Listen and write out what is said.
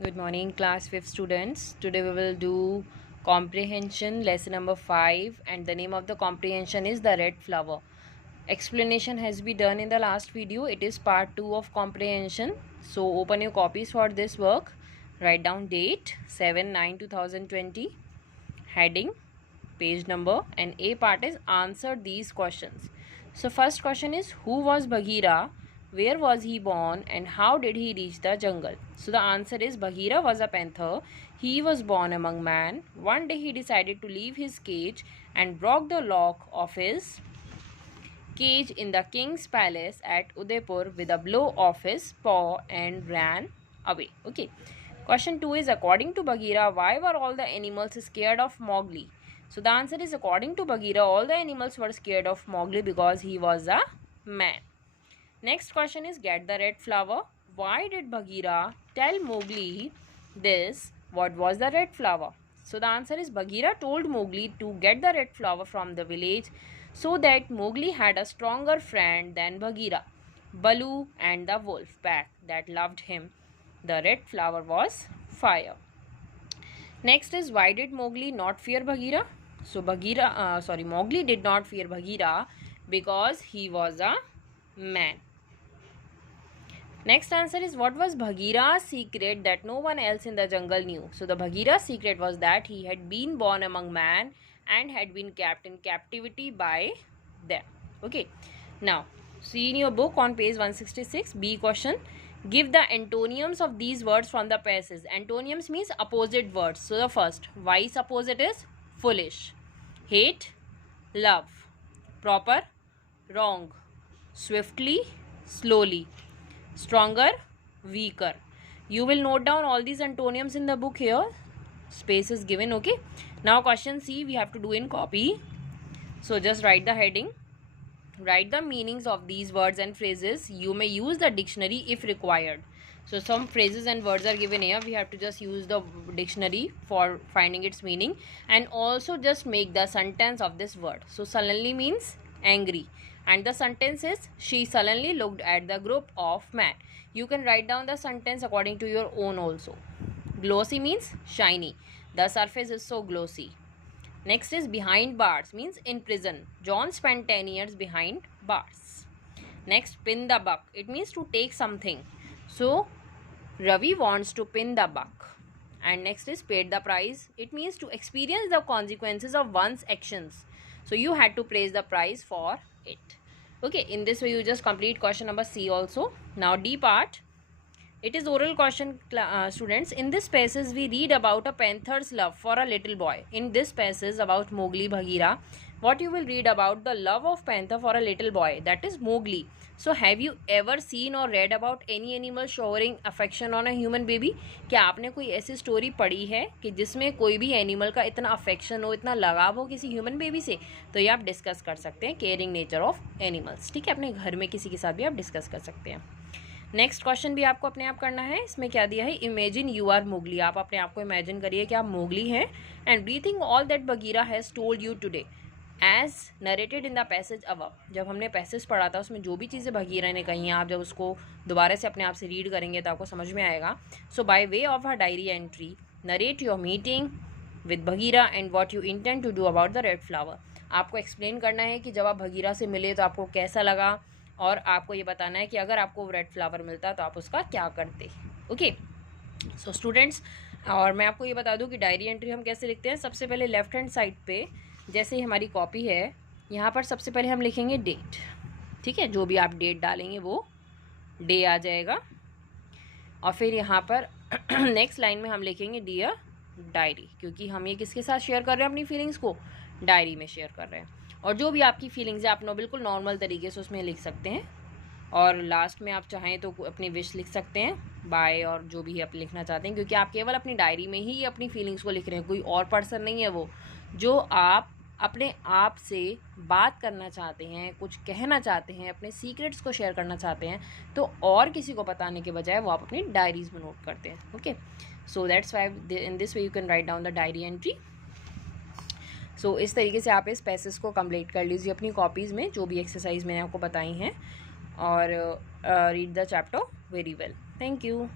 Good morning, class 5th students. Today we will do comprehension lesson number 5, and the name of the comprehension is the red flower. Explanation has been done in the last video. It is part 2 of comprehension. So open your copies for this work. Write down date 7/9/2020, heading, page number, and A part is answer these questions. So first question is, who was Bagheera? Where was he born and how did he reach the jungle? So the answer is Bagheera was a panther. He was born among man. One day he decided to leave his cage and broke the lock of his cage in the king's palace at Udaipur with a blow of his paw and ran away. Okay. Question 2 is, according to Bagheera, why were all the animals scared of Mowgli? So the answer is, according to Bagheera, all the animals were scared of Mowgli because he was a man. Next question is, get the red flower. Why did Bagheera tell Mowgli this? What was the red flower? So the answer is, Bagheera told Mowgli to get the red flower from the village so that Mowgli had a stronger friend than Bagheera, Baloo, and the wolf pack that loved him. The red flower was fire. Next is, why did Mowgli not fear Bagheera? So Mowgli did not fear Bagheera because he was a man. Next answer is, what was Bagheera's secret that no one else in the jungle knew? So the Bagheera's secret was that he had been born among man and had been kept in captivity by them. Okay. Now, see in your book on page 166, B question. Give the antonyms of these words from the passage. Antonyms means opposite words. So the first, wise opposite is foolish. Hate, love. Proper, wrong. Swiftly, slowly. Stronger, weaker. You will note down all these antonyms in the book here. Space is given, okay. Now question C we have to do in copy. So just write the heading. Write the meanings of these words and phrases. You may use the dictionary if required. So some phrases and words are given here. We have to just use the dictionary for finding its meaning. And also just make the sentence of this word. So suddenly means angry. And the sentence is, she suddenly looked at the group of men. You can write down the sentence according to your own also. Glossy means shiny. The surface is so glossy. Next is behind bars means in prison. John spent 10 years behind bars. Next, pin the buck. It means to take something. So Ravi wants to pin the buck. And next is paid the price. It means to experience the consequences of one's actions. So you had to pay the price for it. Okay, in this way you just complete question number C also. Now D part. It is oral question, students. In this passage we read about a panther's love for a little boy. In this passage about Mowgli, Bagheera, what you will read about the love of panther for a little boy, that is Mowgli. So have you ever seen or read about any animal showering affection on a human baby? क्या आपने कोई ऐसी story पढ़ी है कि जिसमें कोई भी एनिमल का इतना अफेक्शन हो, इतना लगाव हो किसी ह्यूमन बेबी से? तो ये आप डिस्कस कर सकते हैं, केयरिंग नेचर ऑफ एनिमल्स. ठीक है, अपने घर में किसी के साथ भी आप डिस्कस कर सकते हैं. नेक्स्ट क्वेश्चन भी आपको अपने आप करना है. इसमें क्या दिया है? Imagine you are Mowgli. आप अपने आप को इमेजिन करिए कि आप मोगली हैं. And rethink all that Bagheera has told you today as narrated in the passage above. जब हमने पैसेज पढ़ा था उसमें जो भी चीज़ें बगीरा ने कही हैं, आप जब उसको दोबारा से अपने आप से रीड करेंगे तो आपको समझ में आएगा. So by way of a diary entry narrate your meeting with Bagheera and what you intend to do about the red flower. आपको एक्सप्लेन करना है कि जब आप बगीरा से मिले तो आपको कैसा लगा, और आपको ये बताना है कि अगर आपको रेड फ्लावर मिलता तो आप उसका क्या करते. ओके, सो स्टूडेंट्स, और मैं आपको ये बता दूं कि डायरी एंट्री हम कैसे लिखते हैं. सबसे पहले लेफ्ट हैंड साइड पे जैसे ही हमारी कॉपी है, यहाँ पर सबसे पहले हम लिखेंगे डेट. ठीक है, जो भी आप डेट डालेंगे वो डे आ जाएगा. और फिर यहाँ पर नेक्स्ट लाइन में हम लिखेंगे डियर डायरी, क्योंकि हम ये किसके साथ शेयर कर रहे हैं? अपनी फीलिंग्स को डायरी में शेयर कर रहे हैं. और जो भी आपकी फीलिंग्स है आप बिल्कुल नॉर्मल तरीके से उसमें लिख सकते हैं. और लास्ट में आप चाहें तो अपनी विश लिख सकते हैं, बाय, और जो भी आप लिखना चाहते हैं, क्योंकि आप केवल अपनी डायरी में ही अपनी फीलिंग्स को लिख रहे हैं. कोई और पर्सन नहीं है वो. जो आप अपने आप से बात करना चाहते हैं, कुछ कहना चाहते हैं, अपने सीक्रेट्स को शेयर करना चाहते हैं, तो और किसी को बताने के बजाय वो आप अपनी डायरीज़ में नोट करते हैं. Okay, so that's why in this way you can write down the diary entry. So इस तरीके से आप इस पैसेज को कंप्लीट कर लीजिए अपनी कॉपीज़ में, जो भी एक्सरसाइज मैंने आपको बताई हैं, और read the chapter very well. Thank you.